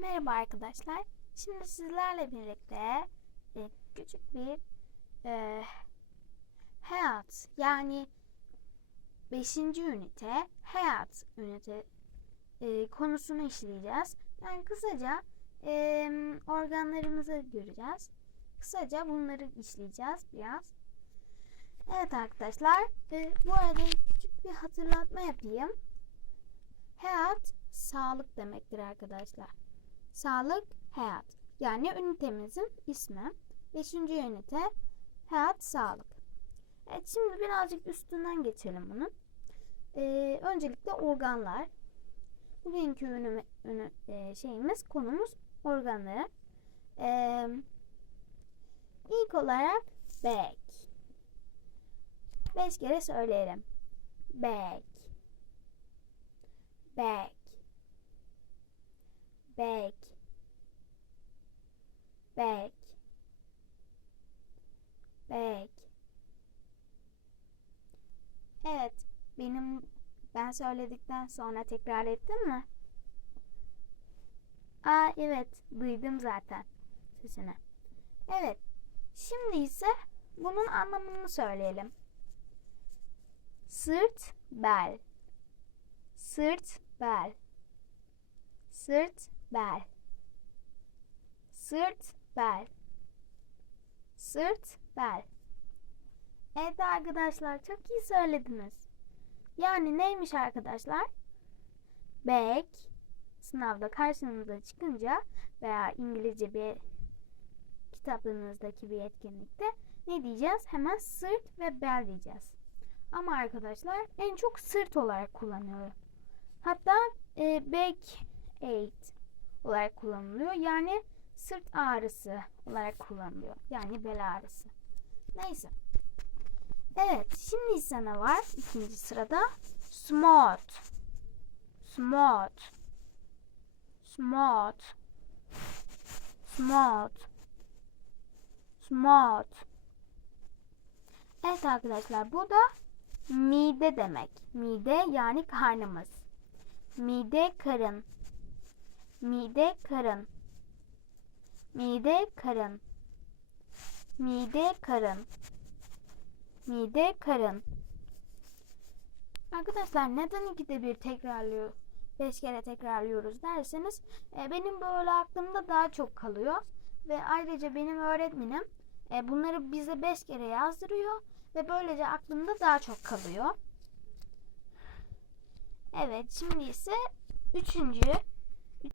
Merhaba arkadaşlar. Şimdi sizlerle birlikte e, küçük bir e, hayat yani 5. ünite hayat ünite e, konusunu işleyeceğiz. Yani kısaca e, organlarımızı göreceğiz. Kısaca bunları işleyeceğiz biraz. Evet arkadaşlar. e, bu arada küçük bir hatırlatma yapayım. Hayat sağlık demektir arkadaşlar. Sağlık, hayat. Yani ünitemizin ismi. Beşinci ünite hayat, sağlık. Evet şimdi birazcık üstünden geçelim bunun. Ee, öncelikle organlar. Bugünkü ünü, ünü, e, şeyimiz, konumuz organları. Ee, ilk olarak back. Beş kere söyleyelim. Back. Back. Back. Back. Back. Evet, benim ben söyledikten sonra tekrar ettin mi? Aa evet, duydum zaten sesini. Evet, şimdi ise bunun anlamını söyleyelim. Sırt, bel. Sırt, bel. Sırt, bel. Sırt, bel. Sırt, bel. Evet arkadaşlar çok iyi söylediniz. Yani neymiş arkadaşlar? Back sınavda karşınıza çıkınca veya İngilizce bir kitaplarınızdaki bir etkinlikte ne diyeceğiz? Hemen sırt ve bel diyeceğiz. Ama arkadaşlar en çok sırt olarak kullanılıyor. Hatta e, back ache olarak kullanılıyor. Yani sırt ağrısı olarak kullanılıyor. Yani bel ağrısı. Neyse. Evet. Şimdi ise ne var? İkinci sırada smart. Smart. Smart. Smart. Smart. Evet arkadaşlar bu da mide demek. Mide yani karnımız. Mide karın. Mide karın. Mide karın. Mide karın. Mide karın. Arkadaşlar neden ikide bir tekrarlıyor? Beş kere tekrarlıyoruz derseniz e, benim böyle aklımda daha çok kalıyor. Ve ayrıca benim öğretmenim e, bunları bize beş kere yazdırıyor. Ve böylece aklımda daha çok kalıyor. Evet şimdi ise üçüncü